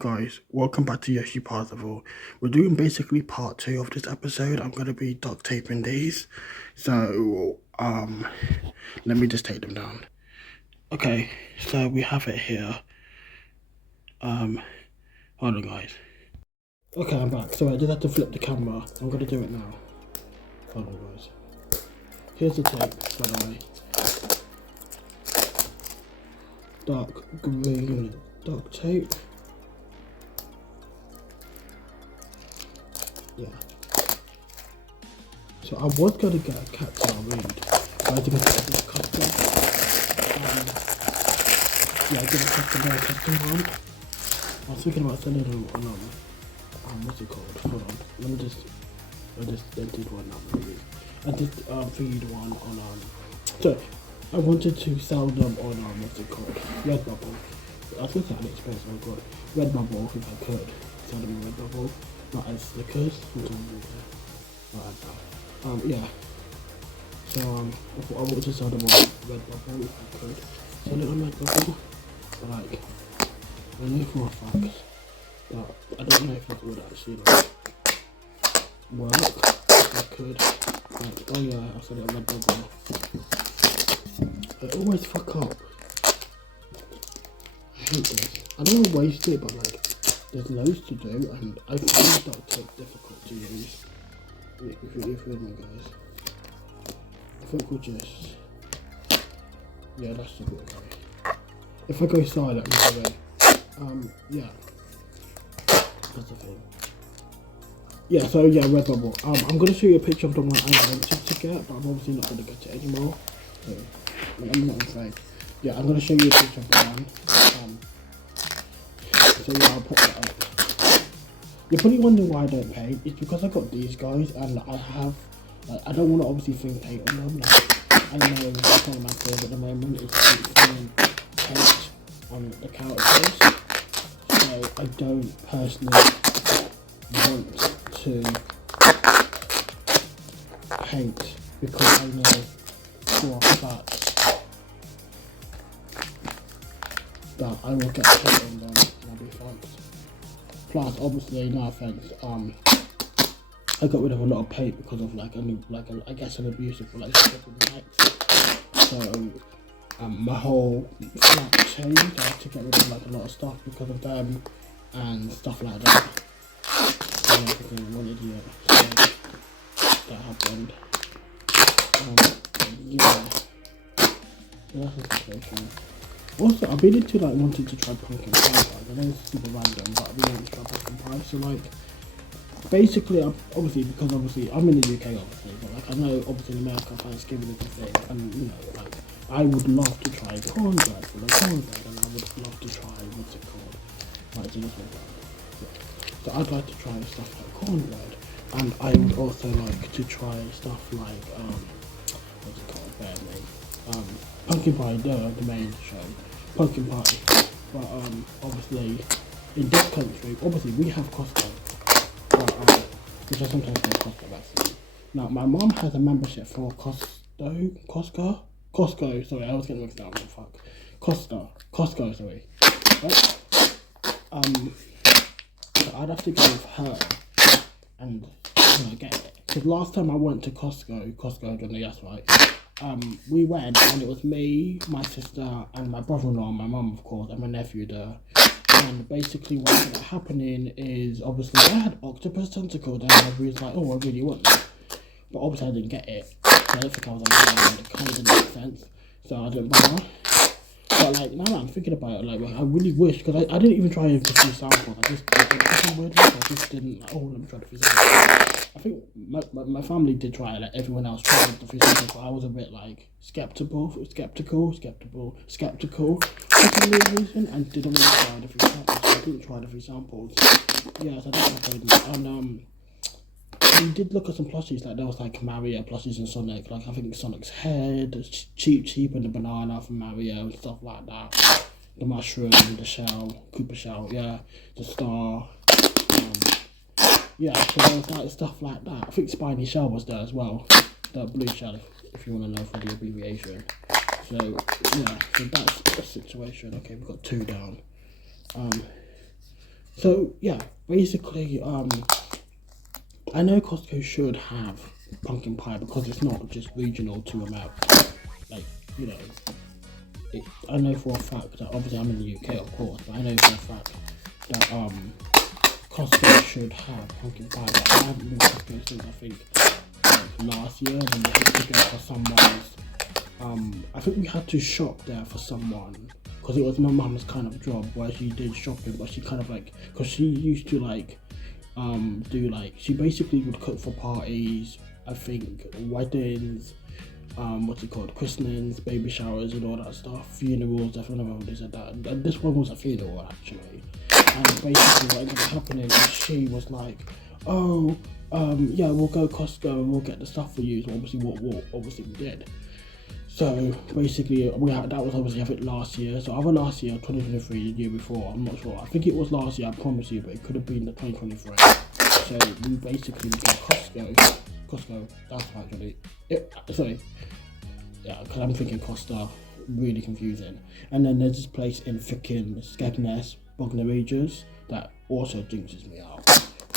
guys, welcome back to Yoshi Parzival. We're doing basically part 2 of this episode. I'm going to be duct taping these. So, let me just take them down. Okay, so we have it here. Hold on guys. Okay, I'm back. So I just had to flip the camera. I'm going to do it now. Hold on guys. Here's the tape, by the way. Dark green duct tape. Yeah. So I was gonna get a cat tail ring, but I didn't get this custom. Yeah, I did a custom one. I was thinking about sending them on what's it called? Hold on. Let me just I did one now maybe. I did feed one on so I wanted to sell them on what's it called? Redbubble. I was thinking AliExpress, oh god. Redbubble if I could. Sell them on Redbubble. Not as stickers, yeah. So I wanted to sell them on Redbubble if I could. Sell it on Redbubble, but like, I know for a fact that I don't know if it would actually like work. If I could, like, oh yeah, I said it on Redbubble. I always fuck up. I hate this. I don't want to waste it, but like, there's loads to do, and I find duct tape difficult to use. If you feel me, guys. I think we'll just... Yeah, that's the good way. If I go silent, yeah. That's the thing. Yeah, so yeah, Redbubble. I'm going to show you a picture of the one I wanted to get, but I'm obviously not going to get it anymore. So, I'm not afraid. Yeah, I'm going to show you a picture of the one. So yeah, I'll put that up. You're probably wondering why I don't paint. It's because I got these guys and I have, like, I don't want to obviously throw paint on them. Like, I know that's one of my favourite at the moment is throwing paint on the characters. So I don't personally want to paint because I know for a fact that I will get paint on them and I'll be fucked. Plus, obviously, no offense, I got rid of a lot of paint because of like I guess an abusive relationship with my ex. So my whole flat changed. I had to get rid of like a lot of stuff because of them and stuff like that. And everything I wanted, yeah. So that happened. Yeah. That's the situation. Also, I've been into like wanting to try pumpkin pie, guys. I know it's super random, but I've been wanting to try pumpkin pie. So like, basically, I'm I'm in the UK, obviously, but like I know obviously in America Thanksgiving is a thing, and you know, like I would love to try cornbread for the cornbread, and I would love to try what's it called, like gingerbread. Yeah. So I'd like to try stuff like cornbread, and I would also like to try stuff like what's it called, bear me, pumpkin pie, the main show. Pumpkin pie, but obviously in this country, obviously we have Costco, but which I sometimes call Costco actually. Now my mom has a membership for Costco. Sorry, I was getting mixed up. Fuck, Costco. Sorry. Right? So I'd have to go with her and get it. Because last time I went to Costco, that's right. We went and it was me, my sister, and my brother-in-law, my mum of course, and my nephew there. And basically what ended up happening is obviously I had octopus tentacles and I was like, oh, I really want that. But obviously I didn't get it. So I don't think I was on it kind of didn't make sense. So I didn't buy one. But like now that I'm thinking about it, like I really wish, because I didn't even try the few samples. I just didn't like, oh, let me try the few samples. I think my family did try it, like everyone else tried the few samples, but I was a bit like skeptical for some reason, and didn't really try the few samples. So I didn't try the few samples. Yeah, so I didn't try them. And we did look at some plushies, like there was like Mario plushies and Sonic, like I think Sonic's head, cheap and the banana from Mario and stuff like that. The mushroom, the shell, Koopa shell, yeah, the star. Yeah, so there was like stuff like that. I think Spiny Shell was there as well. The blue shell, if you want to know for the abbreviation. So yeah, so that's the situation. Okay, we've got 2 down. So yeah, basically, I know Costco should have pumpkin pie because it's not just regional to America. Like, you know, I know for a fact that obviously I'm in the UK, of course, but I know for a fact that Costco should have pumpkin pie. But I haven't been to Costco since I think last year, and then we had to go for someone's. I think we had to shop there for someone because it was my mum's kind of job where she did shopping, but she kind of like, because she used to like do like, she basically would cook for parties, I think weddings, what's it called, christenings, baby showers and all that stuff, funerals. I don't know if they said that, and this one was a funeral actually. And basically what ended up happening is she was like, oh, yeah, we'll go Costco and we'll get the stuff for you. So obviously obviously we did. So basically that was obviously I think last year. So either last year or 2023, the year before, I'm not sure. I think it was last year, I promise you, but it could have been the 2023. So we basically went to Costco, that's actually sorry. Yeah, because I'm thinking Costa, really confusing. And then there's this place in freaking Skegness, Bognor Regis, that also jinxes me out.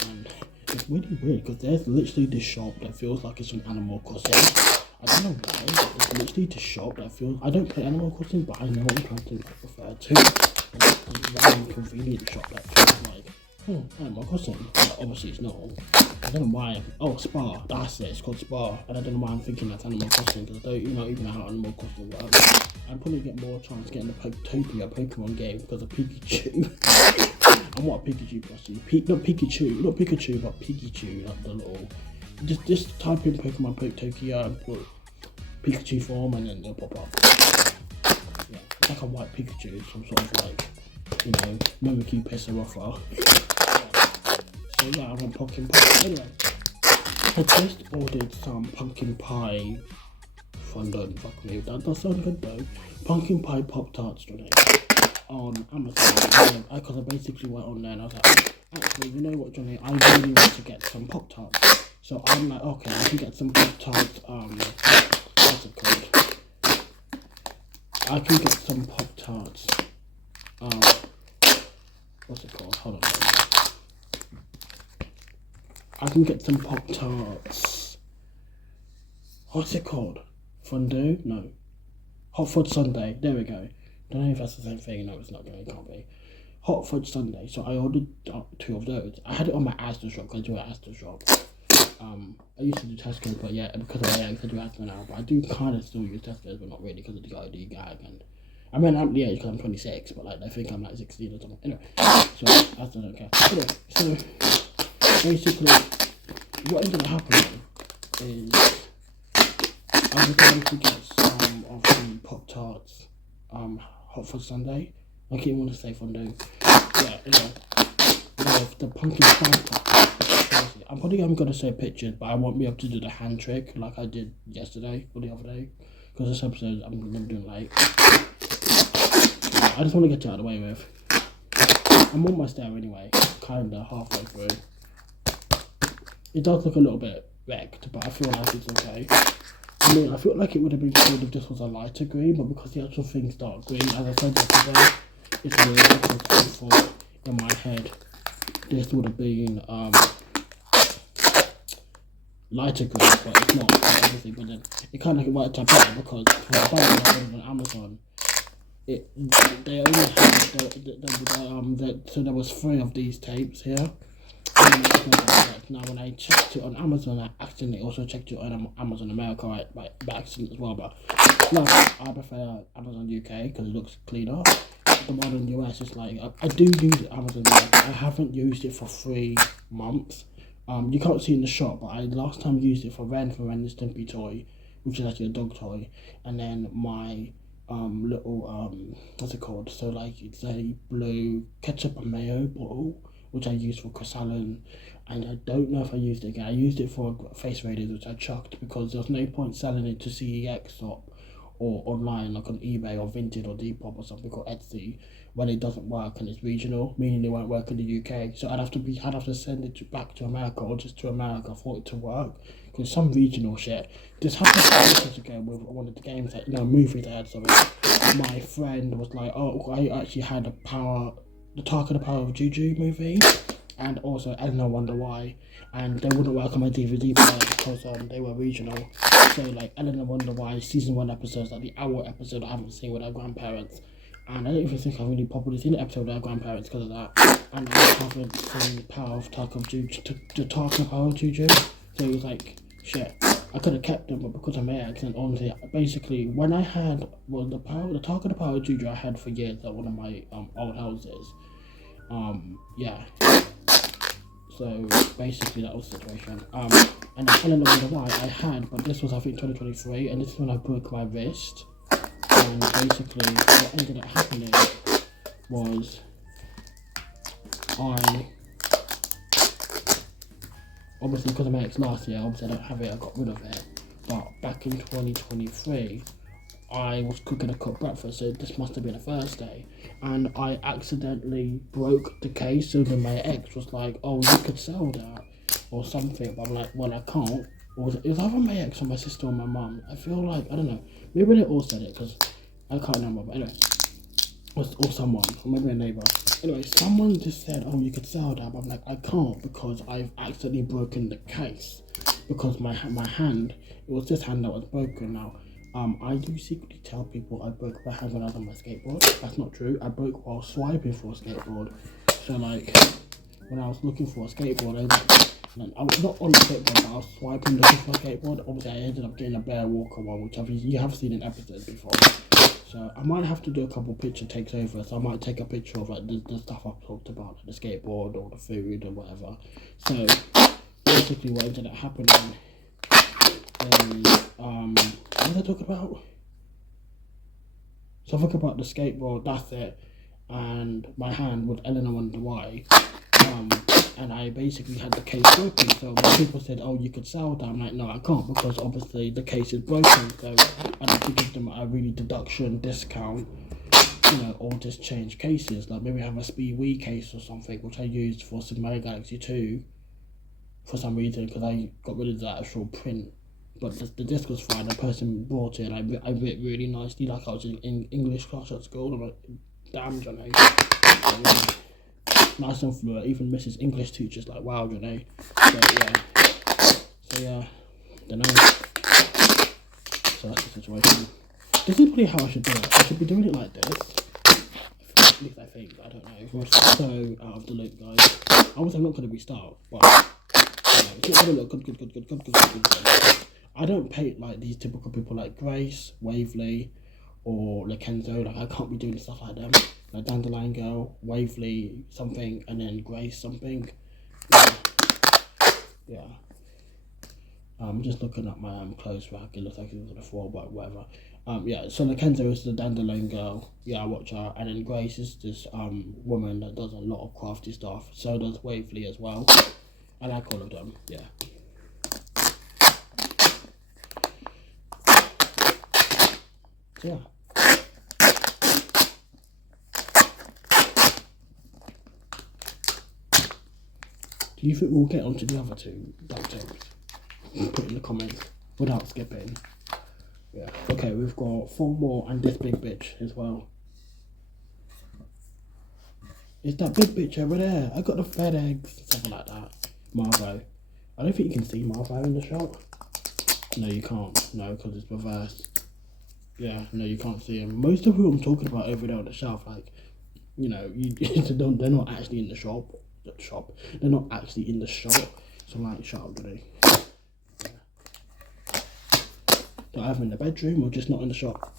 And it's really weird because there's literally this shop that feels like it's from Animal Crossing. I don't know why. It's literally the shop that feels. I don't play Animal Crossing, but I know what person I prefer to. It's a very convenient shop that feels like, Animal Crossing. But obviously it's not. I don't know why. Oh, Spa. That's it. It's called Spa. And I don't know why I'm thinking that's Animal Crossing because I don't even know how Animal Crossing works. I'd probably get more chance getting the Pokemon game because of Pikachu. And what a Pikachu plushie. Not Pikachu, but Pikachu, like the little. Just type in Pokemon Tokyo and put Pikachu form and then it'll pop up. Yeah, it's like a white Pikachu, some sort of like, you know, Mimikyu Pissaroffa. So yeah, I want pumpkin pie. Anyway, I just ordered some pumpkin pie fondant. Fuck me, that does sound good though. Pumpkin pie Pop-Tarts today on Amazon. Because I basically went on there and I was like, actually, you know what, Johnny, I really want to get some Pop-Tarts. So I'm like, okay, I can get some Pop-Tarts, what's it called? I can get some Pop-Tarts, what's it called? Hold on. I can get some Pop-Tarts, what's it called? Fondue? No. Hot Fudge Sundae, there we go. Don't know if that's the same thing, no it's not, it can't be. Hot Fudge Sundae, so I ordered 2 of those. I had it on my Asda shop, because I do an Asda shop. I used to do Tesco, but yeah, because of my ex, I do Asda now. But I do kind of still use Tesco, but not really because of the ID gag. And I mean, I'm the age because I'm 26, but like they think I'm like 16 or something. Anyway, so I still don't care. Anyway, so basically, what ended up happening is I was going to get some of the Pop-Tarts, Hot Fudge Sundae. I keep wanting to say fondue. Yeah, anyway, the pumpkin spice pop. I'm probably going to say pictures, but I won't be able to do the hand trick like I did yesterday or the other day because this episode I'm going to be doing late. I just want to get it out of the way with. I'm almost there anyway, kind of halfway through. It does look a little bit wrecked, but I feel like it's okay. I mean, I feel like it would have been cool if this was a lighter green, but because the actual thing's dark green, as I said yesterday, it's really difficult in my head. This would have been lighter green, but it's not, obviously. But then it kind of worked out better because for the bundle I ordered on Amazon, they only had so there was 3 of these tapes here. Now when I checked it on Amazon, I accidentally also checked it on Amazon America, right, by accident as well. But no, I prefer Amazon UK because it looks cleaner. The one in the US is like I do use Amazon US. I haven't used it for 3 months. You can't see in the shop, but I last time used it for Ren and Stimpy toy, which is actually a dog toy, and then my little what's it called? So like it's a blue ketchup and mayo bottle, which I used for Chris Allen, and I don't know if I used it again. I used it for Face Raiders, which I chucked because there's no point selling it to CEX or online like on eBay or Vinted or Depop or something or Etsy when it doesn't work and it's regional, meaning it won't work in the UK. So I'd have to send it back to America or just to America for it to work because some regional shit. This happened years ago with one of the games that movies I had. Sorry, my friend was like, "Oh, I actually had a power the Talk of the Power of Juju movie, and also Eleanor Wonder Why, and they wouldn't work on my DVD player because they were regional. So like Eleanor Wonder Why season 1 episodes, like the hour episode I haven't seen with our grandparents, and I don't even think I've really properly seen the episode with our grandparents because of that. And I haven't seen the Power of Talk of Juju, the Talk of the Power of Juju. So it was like shit. I could have kept them, but because of my accent, honestly, basically when I had the Talk of the Power of Juju I had for years at one of my old houses. Yeah. So basically that was the situation. And I don't know why I had, but this was I think 2023, and this is when I broke my wrist. And basically what ended up happening was obviously because of my ex last year, obviously I don't have it, I got rid of it. But back in 2023, I was cooking a cooked breakfast, so this must have been a Thursday, and I accidentally broke the case. So then my ex was like, "Oh, you could sell that or something," but I'm like, "Well, I can't." Or it was either my ex or my sister or my mum. I feel like I don't know. Maybe they all said it because I can't remember. But anyway, or someone, or maybe a neighbour. Anyway, someone just said, "Oh, you could sell that," but I'm like, "I can't because I've accidentally broken the case because my hand, it was this hand that was broken now." I do secretly tell people I broke my hand when I was on my skateboard. That's not true. I broke while swiping for a skateboard. So like, when I was looking for a skateboard, I was not on the skateboard, but I was swiping looking for a skateboard. Obviously, I ended up getting a Bear Walker one, which you have seen in episodes before. So I might have to do a couple picture takes over. So I might take a picture of like the stuff I've talked about, like the skateboard or the food or whatever. So basically, what ended up happening is what was I talking about? Something about the skateboard, that's it. And my hand with Eleanor Wonder Why. And I basically had the case broken. So when people said, "Oh, you could sell that," I'm like, "No, I can't because obviously the case is broken." So I have to give them a really deduction discount, or just change cases. Like maybe have a Speed Wii case or something, which I used for Super Mario Galaxy 2 for some reason because I got rid of the actual print. But the disc was fine. The person brought it, and I writ really nicely, like I was in English class at school. I'm like, "Damn, Johnny." So, yeah. Nice and fluent. Even Mrs. English teacher's like, "Wow, Johnny." So yeah, don't know. So that's the situation. This is probably how I should do it. I should be doing it like this. At least I think. I don't know. We're so out of the loop, guys. Obviously, I'm not going to restart, but it's not going to look good. I don't paint like these typical people like Grace, Waverley, or Lakenzo. Like I can't be doing stuff like them. Like Dandelion Girl, Waverley something, and then Grace something. Yeah. I'm just looking at my clothes rack. It looks like it was on the floor, but whatever. Yeah. So Lakenzo is the Dandelion Girl. Yeah, I watch her. And then Grace is this woman that does a lot of crafty stuff. So does Waverley as well. I like all of them. Yeah. Yeah. Do you think we'll get onto the other two duct tapes? Put in the comments without skipping. Yeah. Okay, we've got 4 more and this big bitch as well. It's that big bitch over there. I got the FedEx, something like that. Marvo. I don't think you can see Marvo in the shot. No, you can't. No, because it's reversed. Yeah, no, you can't see him. Most of who I'm talking about over there on the shelf, like, they're not actually in the shop. They're not actually in the shop. So I'm like, shut up, do they? Yeah. They're either in the bedroom or just not in the shop.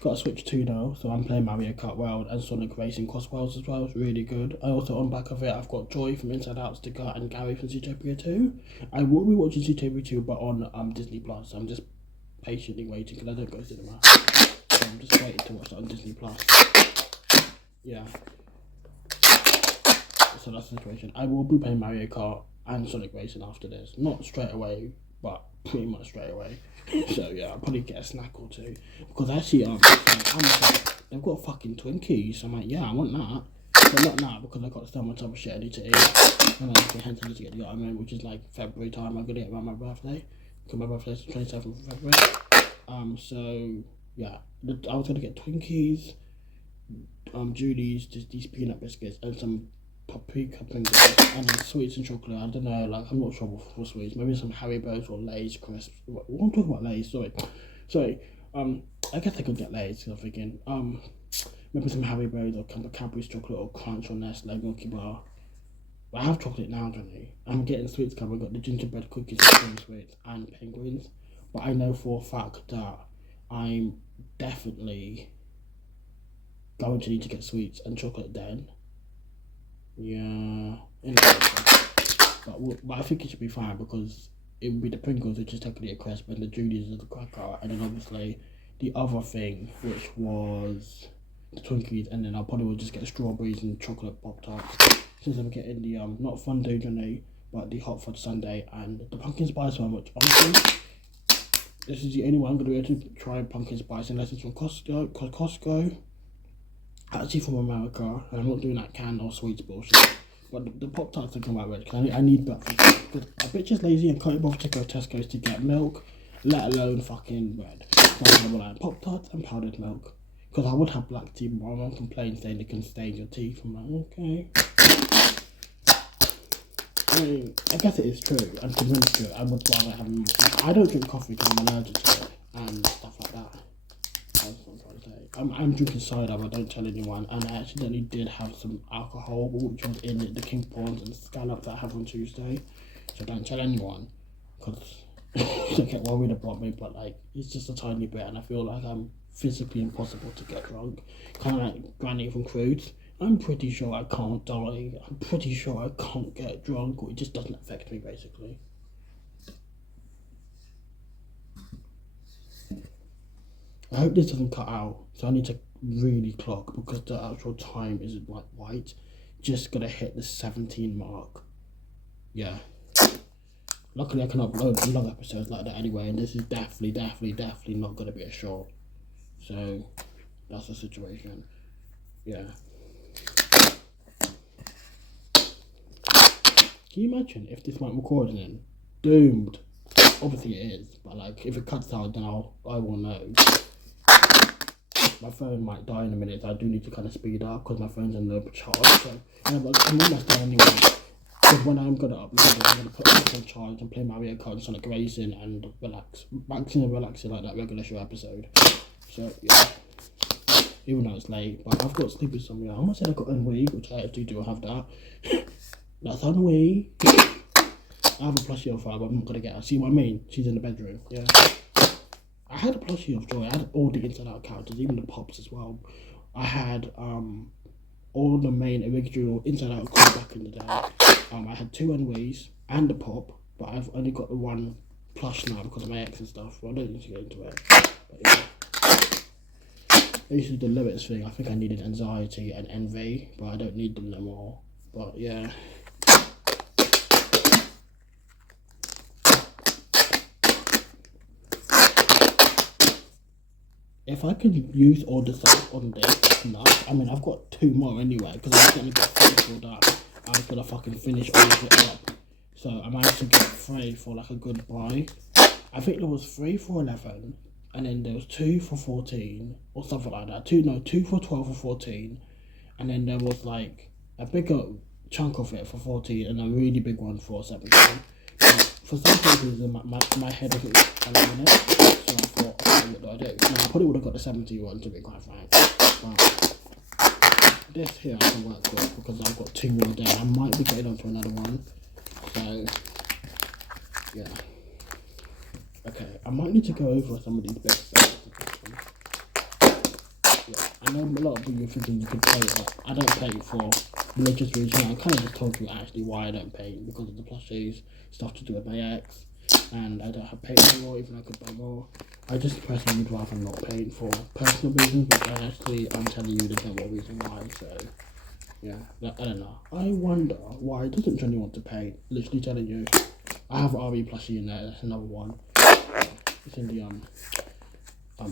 Got a Switch 2 now, so I'm playing Mario Kart World and Sonic Racing Cross Worlds as well. It's really good. I also, on back of it, I've got Joy from Inside Out Sticker and Gary from Zootopia 2. I will be watching Zootopia 2, but on Disney Plus. I'm just patiently waiting because I don't go to cinema. So I'm just waiting to watch that on Disney Plus. Yeah. So that's the situation. I will be playing Mario Kart and Sonic Racing after this. Not straight away, but pretty much straight away. So yeah, I'll probably get a snack or two. Because actually, they've got fucking Twinkies. So I'm like, yeah, I want that. But not now, because I've got so much other shit I need to eat. And hence I need to get the item, which is like February time. I'm gonna get it around my birthday. Because my birthday is the 27th of February. So yeah, I was gonna get Twinkies, Julie's, just these peanut biscuits, and some paprika pringles, and then sweets and chocolate. I don't know, like I'm not sure for sweets. Maybe some Haribo's or Lay's crisps. What I'm talking about Lay's? Sorry. I guess I could get Lay's. Cause I'm thinking, maybe some Haribo's or Cadbury's chocolate or Crunch or Nestle Milky Bar. I have chocolate now, Johnny. I'm getting sweets because I've got the gingerbread cookies and cream sweets and penguins. But I know for a fact that I'm definitely going to need to get sweets and chocolate then. Yeah. But I think it should be fine because it would be the Pringles, which is technically a crisp, and the Julius is the cracker, and then obviously the other thing, which was the Twinkies, and then I probably would just get strawberries and chocolate Pop-Tarts. Since I'm getting the not fondue Johnny, but the hot fudge sundae and the pumpkin spice one, which honestly, this is the only one I'm gonna be able to try pumpkin spice unless it's from Costco. Cause Costco, actually from America, and I'm not doing that canned or sweets bullshit. But the Pop-Tarts are come out with, because I need breakfast. Because a bitch is lazy and can't bother to go to Tesco's to get milk, let alone fucking bread. So I'm like Pop-Tarts and powdered milk. Because I would have black tea, but my mom complains saying it can stain your teeth. I'm like, okay. I mean, I guess it is true. I'm convinced to it. I would rather have. I don't drink coffee because I'm allergic to it and stuff like that. That's what I'm trying to say. I'm drinking cider, but don't tell anyone. And I accidentally did have some alcohol, which was in the king prawns and scallops that I have on Tuesday. So don't tell anyone, because they get worried about me. But like, it's just a tiny bit, and I feel like I'm physically impossible to get drunk. Kind of like Granny from Crudes. I'm pretty sure I can't die. I'm pretty sure I can't get drunk, or it just doesn't affect me, basically. I hope this doesn't cut out, so I need to really clock, because the actual time isn't like right. Just gonna hit the 17 mark. Yeah. Luckily I can upload long episodes like that anyway, and this is definitely not gonna be a short. So, that's the situation. Yeah. Can you imagine if this weren't recording in? Doomed. Obviously it is, but like if it cuts out then I will know. My phone might die in a minute, so I do need to kind of speed up because my phone's in low charge. So yeah, but I'm almost done anyway. Because when I'm gonna upload it, I'm gonna put it on charge and play Mario Kart and Sonic Racing and relaxing like that regular show episode. So yeah. Even though it's late, but I've got sleep insomnia. I almost said I've got ennui, which I actually do have that. That's ennui. I have a plushie of her, but I'm not gonna get her. See what I mean? She's in the bedroom. Yeah. I had a plushie of Joy. I had all the inside out characters, even the pops as well. I had all the main original inside out crew back in the day. I had 2 ennuis and the pop, but I've only got the 1 plush now because of my ex and stuff. Well, I don't need to get into it. But yeah. I used to do the limits thing. I think I needed anxiety and envy, but I don't need them no more. But yeah. If I can use all the stuff on this, that's enough. I mean, I've got 2 more anyway, because I was going to get 3 for that. I was going to fucking finish all of it up. So I managed to get 3 for like a good buy. I think there was 3 for 11. And then there was 2 for 14 or something like that. 2 for 12 or 14. And then there was like a bigger chunk of it for 14 and a really big one for 17. But for some reason, my head wasn't allowing it. So I thought, okay, what do I do? Now, I probably would have got the 17 one to be quite frank. But this here I can work with because I've got 2 more there. I might be getting onto another one. So, yeah. Okay, I might need to go over some of these bits. Yeah, I know a lot of you are thinking you can pay it, but I don't pay for religious reasons. I kind of just told you actually why I don't pay, because of the plushies, stuff to do with my ex, and I don't have paid anymore, even though I could buy more. I just personally would rather not pay for personal reasons, but I'm telling you there's no more reason why, so yeah, I don't know. I wonder why doesn't Johnny want to pay? Literally telling you. I have RE plushie in there, that's another one. It's in the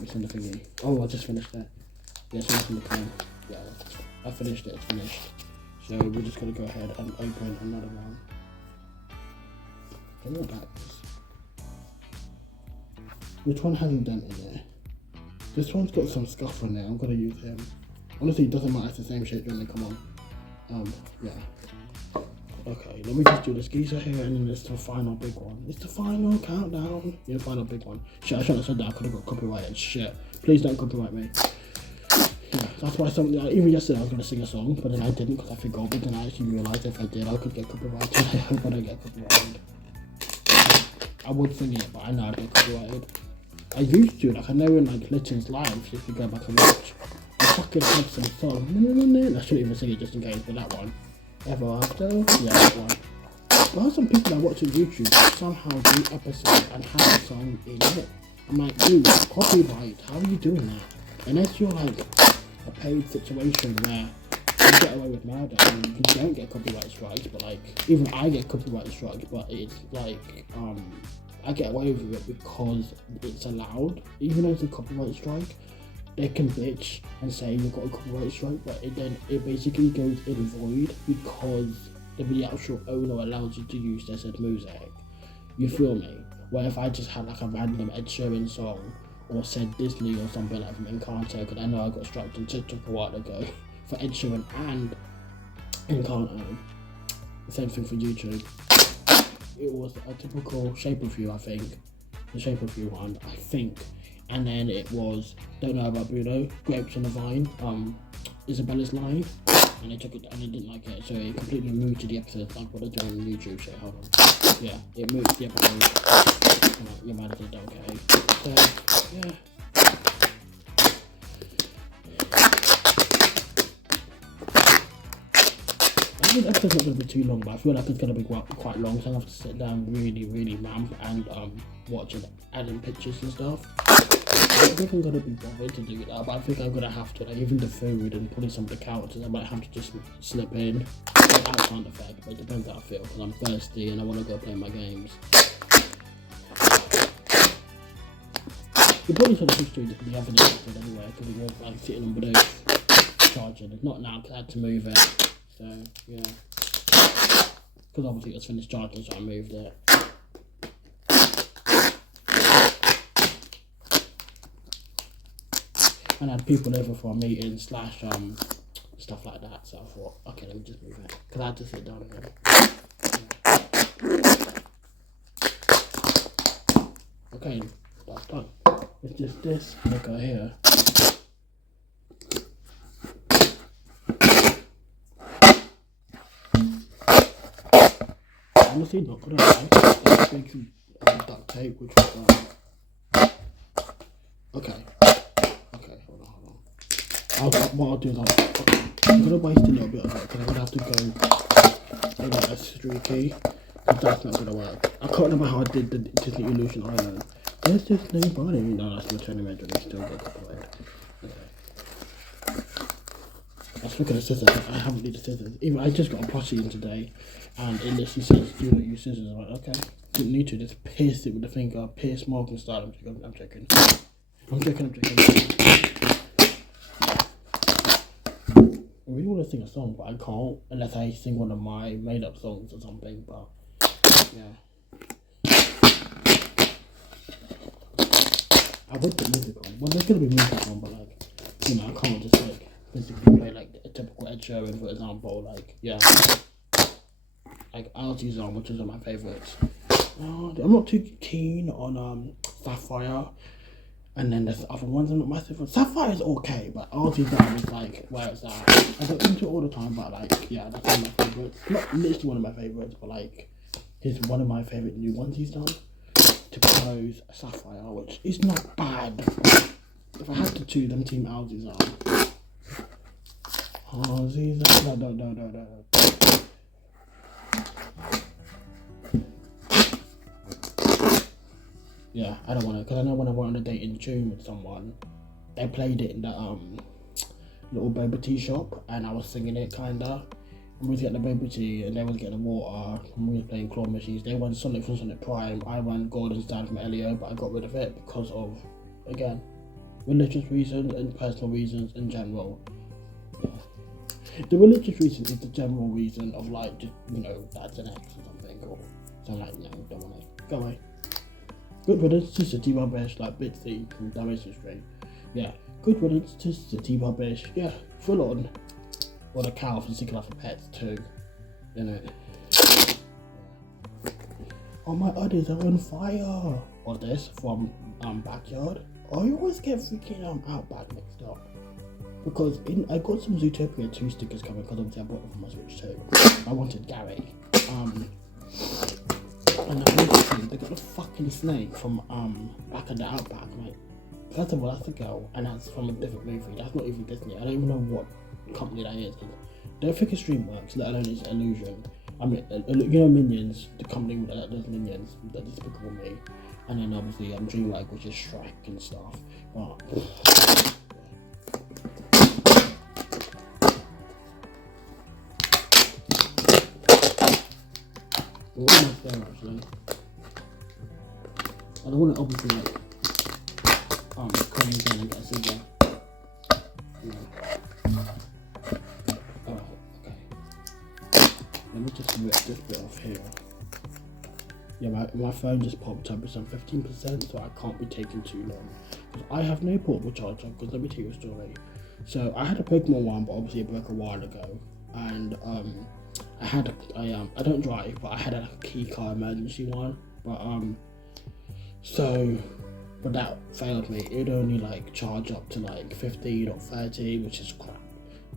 it's in the thingy. Oh, I just finished that. Yeah, so it's in the can. Yeah, I finished it. It's finished. So we're just gonna go ahead and open another one. I don't know what that is. Which one has a dent in there? This one's got some scuff on there. I'm gonna use him. Honestly, it doesn't matter. It's the same shape. When they come on. Yeah. Okay, let me just do this geezer here, and then it's the final big one. It's the final countdown. Yeah, the final big one. Shit, I shouldn't have said that. I could have got copyrighted. Shit. Please don't copyright me. Yeah, that's why even yesterday I was gonna sing a song, but then I didn't because I forgot. But then I actually realized if I did, I could get copyrighted. I hope I don't get copyrighted. I would sing it, but I know I'd get copyrighted. I used to, like I know in like Litton's live, if you go back and watch, I fucking had some song. I shouldn't even sing it just in case, but that one. Ever After? Yeah, that one. There are some people that watch on YouTube that somehow do episodes and have a song in it. I'm like, dude, copyright, how are you doing that? Unless you're like a paid situation where you get away with murder and you don't get copyright strikes, but like, even I get copyright strikes, but it's like, I get away with it because it's allowed. Even though it's a copyright strike, they can bitch and say you've got a copyright strike, but it basically goes in void because the actual owner allows you to use their said music. You feel me? Where if I just had like a random Ed Sheeran song or said Disney or something like from Encanto, because I know I got struck on TikTok a while ago for Ed Sheeran and Encanto. Same thing for YouTube. It was a typical Shape of You, I think. The Shape of You one, I think. And then it was Don't Know About Bruno, Grapes on the Vine, Isabella's Live, and they took it and they didn't like it, so it completely muted the episode, like what they're doing on YouTube. So hold on, yeah, it muted the episode. Your manager said okay. So yeah. This episode's not going to be too long, but I feel like it's going to be quite long, so I have to sit down really ramp and watch and add in pictures and stuff. I don't think I'm going to be bothered to do that, but I think I'm going to have to, like even the food and probably some of the characters, I might have to just slip in without sound effect, but it depends how I feel, because I'm thirsty and I want to go play my games. You probably saw the history of the other episode anyway, because it was like sitting on Bluetooth charging. It's not now because I had to move it. So, yeah. Because obviously it was finished charging, so I moved it. And I had people over for a meeting / stuff like that, so I thought, okay, let me just move it. Because I had to sit down here. Yeah. Okay, that's done. It's just this liquor here. Honestly, not gonna lie, it's big duct tape, which was okay, hold on. What I'll do is I'm gonna waste a little bit of that because I'm gonna have to go in like a streaky, because that's not gonna work. I can't remember how I did the Disney Illusion Island. There's just nobody. No, that's my turning red, and they still got copyright. Okay. Let's look at the scissors. I haven't used the scissors. Even I just got a plushie in today, and it literally says do not use scissors. I'm like, okay, didn't need to. Just pierce it with the finger, pierce Morgan style. I'm joking. I really want to sing a song, but I can't unless I sing one of my made-up songs or something. But yeah, I would put music on. Well, there's gonna be music on, but like, you know, I can't just like physically play like a typical Ed Sheeran, for example. Like, yeah, like Algy's on, which is one of my favourites. I'm not too keen on Sapphire. And then there's other ones I'm not massive on. Sapphire is okay, but Algy's down is like where it's at. I don't listen to it all the time, but like, yeah, that's one of my favourites. Not literally one of my favourites, but like, he's one of my favourite new ones he's done. To propose Sapphire, which is not bad. If I had to choose them, Team Algy's on. Algy's on. No. Yeah, I don't want to, because I know when I went on a date in June with someone, they played it in the little boba tea shop, and I was singing it kinda, we was getting the baby tea, and they was getting the water, and we was playing claw machines. They won Sonic from Sonic Prime, I won Golden Stand from Elio, but I got rid of it because of, again, religious reasons and personal reasons in general. The religious reason is the general reason of like, just, you know, that's an X or something, or something like, no, don't want to, go away. Good riddance to city rubbish, like Bitsy from Damage String. Yeah, good riddance to city rubbish, yeah, full on. Or the cow from Sick Enough for Pets too, you know. Oh, my udders are on fire! Or this from Backyard. I always get freaking Outback mixed up. Because I got some Zootopia 2 stickers coming because obviously I bought them for my Switch too. I wanted Gary. And they got the fucking snake from Back in the Outback. Like, first of all, that's a girl, and that's from a different movie. That's not even Disney. I don't even know what company that is. I don't think it's DreamWorks, let alone it's Illusion. I mean, you know Minions, the company that does Minions, that Despicable Me. And then obviously DreamWorks, which is Shrek and stuff. But what am I saying actually? I don't want to obviously like cranes in and get a silver. Oh, okay. Let me just rip this bit off here. Yeah, my phone just popped up. It's on 15%, so I can't be taking too long. Because I have no portable charger, because let me tell you a story. So I had a Pokemon one, but obviously it broke a while ago. And I don't drive, but I had a key car emergency one. But that failed me. It would only like charge up to like 15 or 30, which is crap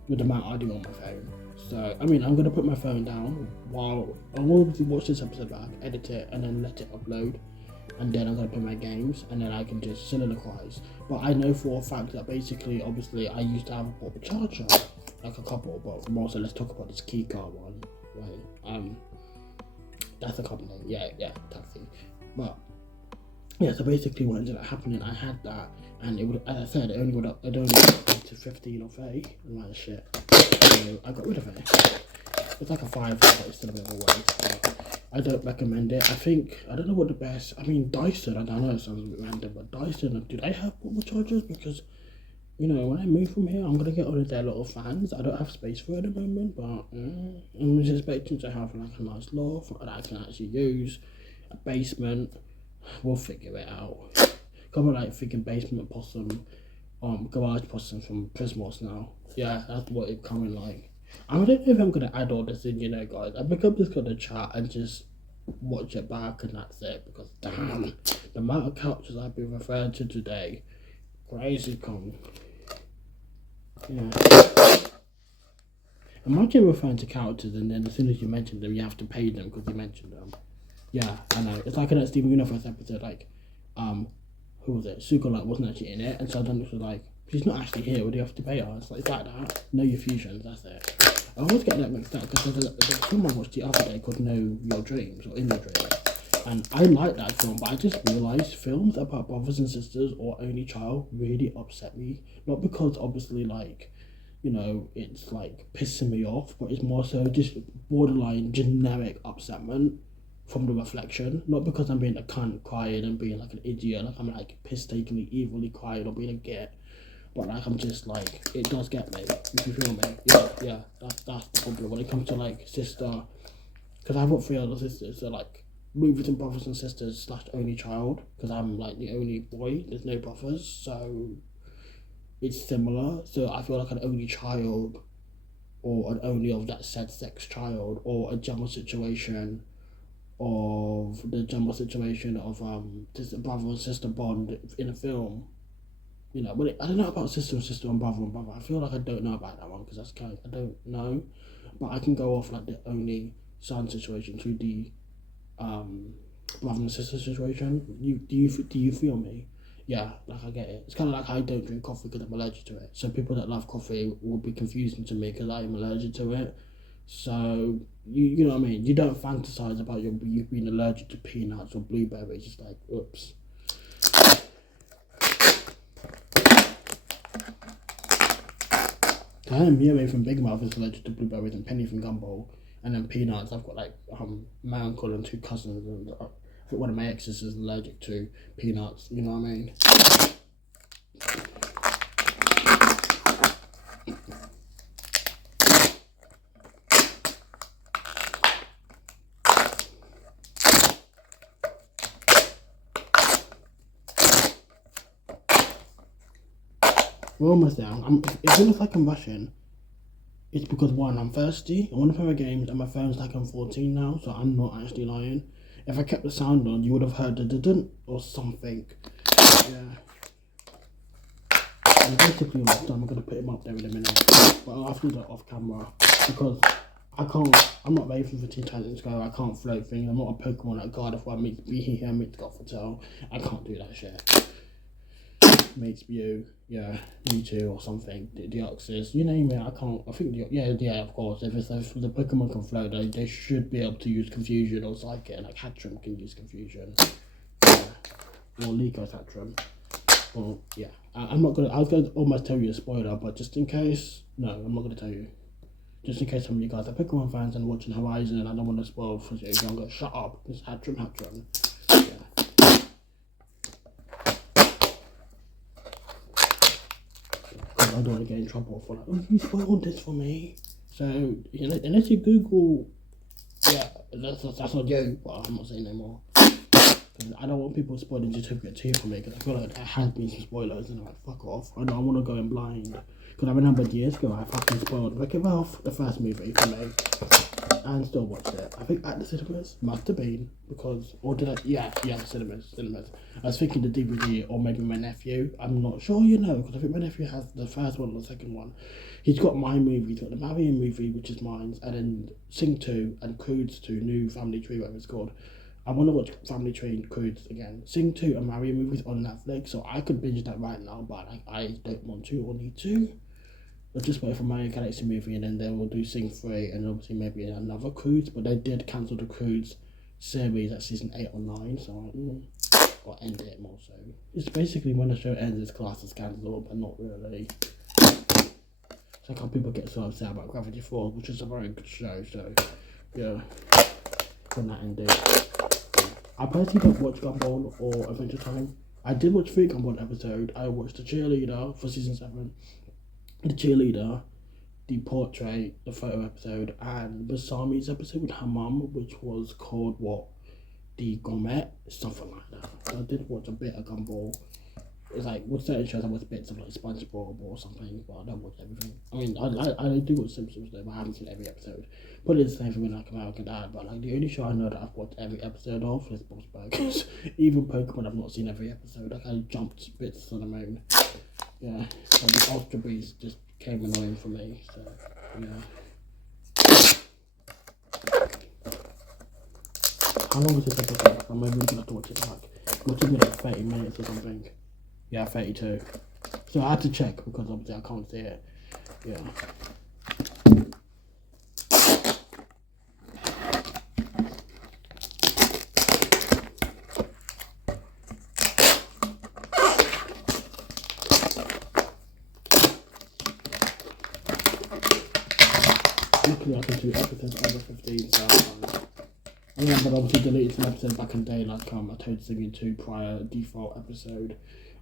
with the amount I do on my phone. So I mean, I'm gonna put my phone down while I will watch this episode back, edit it, and then let it upload. And then I'm gonna play my games, and then I can just soliloquize. But I know for a fact that basically, obviously, I used to have a portable charger, like a couple. But also, let's talk about this key car one. Right? That's a company. Yeah, taxi. But yeah, so basically, what ended up happening, I had that, and it would, as I said, it only went up to 15 or 30, and like shit. So I got rid of it. It's like a 5, but it's still a bit of a waste. But I don't recommend it. I don't know what the best. I mean, Dyson. I don't know. It sounds a bit random, but Dyson. Do they have portable chargers? Because you know, when I move from here, I'm gonna get one of their little fans. I don't have space for it at the moment, but I'm just expecting to have like a nice loft that I can actually use. A basement. We'll figure it out. Come on, like freaking basement possum, garage possum from Prismos now. Yeah, that's what it's coming like. I don't know if I'm gonna add all this in, you know, guys. I think I'm just gonna chat and just watch it back, and that's it. Because damn, the amount of couches I've been referring to today, crazy come. Yeah. Imagine referring to characters, and then as soon as you mention them, you have to pay them because you mentioned them. Yeah, I know. It's like in that Steven Universe episode, like, who was it? Suko like wasn't actually in it, and so then it was like, she's not actually here. Would you have to pay her? It's like that. Know your fusions. That's it. I always get that mixed up because there's someone watched the other day called Know Your Dreams or In Your Dreams, and I like that film, but I just realised films about brothers and sisters or only child really upset me. Not because obviously like, you know, it's like pissing me off, but it's more so just borderline generic upsetment from the reflection. Not because I'm being a cunt crying and being like an idiot, like I'm like piss-takingly evilly crying or being a git, but like I'm just like, it does get me, if you feel me. Yeah, that's the problem when it comes to like sister, because I've got 3 other sisters, so like movies and brothers and sisters / only child, because I'm like the only boy, there's no brothers, so it's similar. So I feel like an only child or an only of that said sex child, or a general situation of just a brother and sister bond in a film, you know. But I don't know about sister and sister and brother and brother. I feel like I don't know about that one because that's kind of, I don't know, but I can go off like the only son situation to the brother and sister situation. Do you feel me? Yeah, like I get it. It's kind of like I don't drink coffee because I'm allergic to it. So people that love coffee will be confusing to me because I am allergic to it. So you know what I mean? You don't fantasize about you being allergic to peanuts or blueberries. It's like, oops. I am Mio from Big Mouth is allergic to blueberries, and Penny from Gumball, and then peanuts. I've got like my uncle and 2 cousins, and I think one of my exes is allergic to peanuts. You know what I mean? We're almost there. As soon as I can rush in, it's because 1, I'm thirsty, I want to play my games, and my phone's like I'm 14 now, so I'm not actually lying. If I kept the sound on, you would have heard the dun or something. Yeah. And basically almost done. I'm going to put him up there in a minute, but I'll have to do that off camera because I'm not ready for Teen Titans Go. I can't float things. I'm not a Pokemon like God. If I meet be here, meet God for tell. I can't do that shit. Mates View, yeah, Mewtwo or something, Deoxys, you name it, I can't, I think, yeah, of course, if the Pokemon can float, they should be able to use Confusion or Psychic, like Hatcham can use Confusion, yeah. Or Lico's Hatcham, well, yeah, I was going to almost tell you a spoiler, but just in case, no, I'm not going to tell you, just in case some of you guys are Pokemon fans and watching Horizon, and I don't want to spoil for you younger, shut up, it's Hatcham, yeah. I don't want to get in trouble for like, oh, you spoiled this for me. So, unless you Google, yeah, that's on you, but I'm not saying no more. I don't want people spoiling Zootopia 2 for me, because I feel like there has been some spoilers, and I'm like, fuck off. I don't want to go in blind. Because I remember years ago, I fucking spoiled Wreck-It Ralph, the first movie for me, and still watched it. I think at the cinemas, must have been, because, or did I, yeah, cinemas. I was thinking the DVD, or maybe my nephew, I'm not sure, because I think my nephew has the first one or the second one. He's got my movie, he's got the Marion movie, which is mine, and then Sing 2 and Croods 2, New Family Tree, whatever it's called. I want to watch Family Tree and Croods again. Sing 2 and Marion movies on Netflix, so I could binge that right now, but I don't want to or need to. I'll just wait for Mario Galaxy movie, and then they will do Sing 3 and obviously maybe another Croods, but they did cancel the Croods series at season 8 or 9, so or end it more so. It's basically when the show ends, it's classed as cancelled, but not really. It's like how people get so upset about Gravity Falls, which is a very good show, so yeah, when that ended. I personally don't watch Gumball or Adventure Time. I did watch 3 Gumball episodes. I watched The Cheerleader for season 7. The Cheerleader, the Portrait, the photo episode, and Basami's episode with her mum, which was called the Gourmet, something like that. So I did watch a bit of Gumball. It's like with certain shows I watch bits of like SpongeBob or something, but I don't watch everything. I mean, I do watch Simpsons though, but I haven't seen every episode. But it's the same for me like American Dad. But like the only show I know that I've watched every episode of is Bob's Burgers. Even Pokemon, I've not seen every episode. Like I jumped bits on the moon. Yeah, so the Ultra Beast just came annoying for me. So yeah. How long was this episode? I'm really gonna have to watch it back. It took me like 30 minutes or something. Yeah, 32. So I had to check because obviously I can't see it. Yeah. Luckily I can do episodes over 15, so yeah, but obviously deleted some episodes back in the day, like I told Singing 2 prior default episode.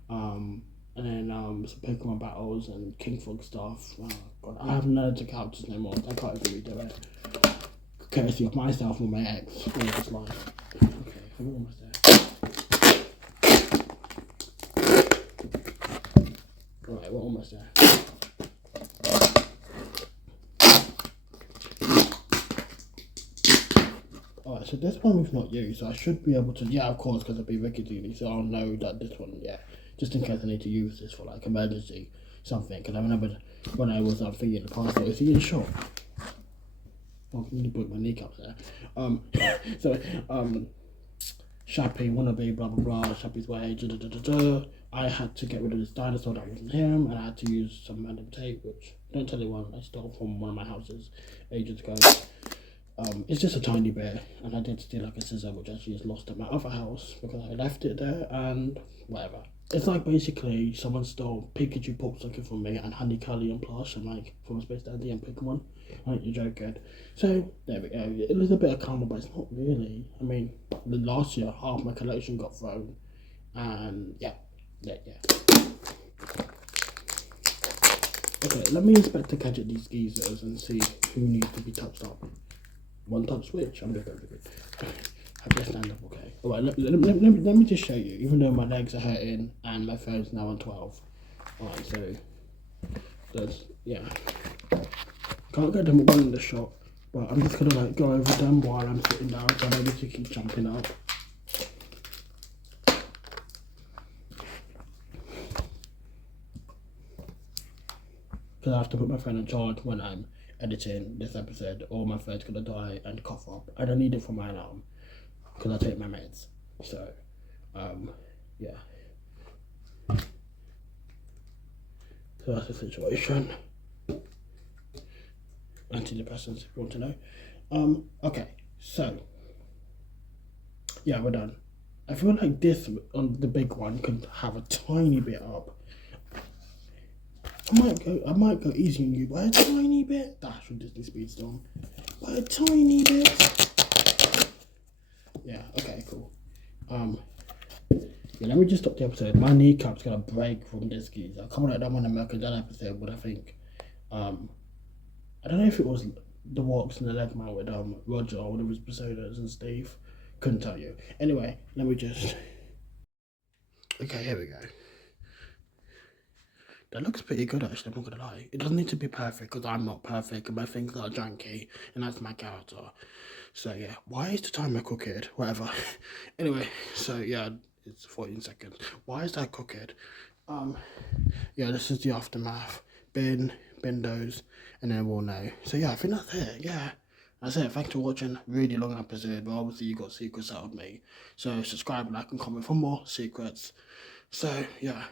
And then some Pokemon battles and King Frog stuff. Oh god, I have none of the characters no more. I can't even redo it. Courtesy of myself or my ex all this life. Okay, I'm almost there. Right, we're almost there. Alright, so this one we've not used, so I should be able to, yeah, of course, because it'll be regularly, so I'll know that this one, yeah, just in case I need to use this for like emergency something, because I remember when I was thinking in the car, so is he in shop? Oh, I really broke my kneecaps there. Shappy, wannabe, blah blah blah, Shappy's way, I had to get rid of this dinosaur that wasn't him, and I had to use some random tape, which, don't tell anyone, I stole from one of my houses ages ago. It's just a tiny bit, and I did steal like a scissor which actually is lost at my other house because I left it there and whatever. It's like basically someone stole Pikachu Pop Socket from me and Honeycomb and Plush and like from Space Dandy and Pokemon. Like you're joking. So there we go. It was a bit of karma, but it's not really. I mean, the last year half my collection got thrown, and yeah. Okay, let me inspect the gadget these geezers and see who needs to be touched up. One touch switch. I'm good. I just stand up, okay. Alright, let me just show you, even though my legs are hurting and my phone's now on 12. Alright, so there's, yeah. Can't get them all in the shot, but I'm just gonna like go over them while I'm sitting down, so I don't need to keep jumping up. Because I have to put my phone on charge when I'm editing this episode, or my phone's gonna die and cough up. I don't need it for my alarm, because I take my meds. So, yeah. So that's the situation. Antidepressants, if you want to know. Okay, so yeah, we're done. I feel like this on the big one could have a tiny bit up. I might go easy on you by a tiny bit. That's from Disney Speedstorm. By a tiny bit. Yeah, okay, cool. Yeah, let me just stop the episode. My kneecap's gonna break from this geese. I come like that on American Dad episode, but I think I don't know if it was the walks and the leg man with Roger or one of his personas and Steve. Couldn't tell you. Anyway, let me just. Okay, here we go. That looks pretty good actually, I'm not gonna lie. It doesn't need to be perfect because I'm not perfect and my things are janky and that's my character. So yeah, why is the timer crooked? Whatever. Anyway, so yeah, it's 14 seconds. Why is that crooked? Yeah, this is the aftermath. Bin those, and then we'll know. So yeah, I think that's it. Yeah, that's it. Thanks for watching. Really long episode, but obviously you got secrets out of me. So subscribe, like, and comment for more secrets. So yeah.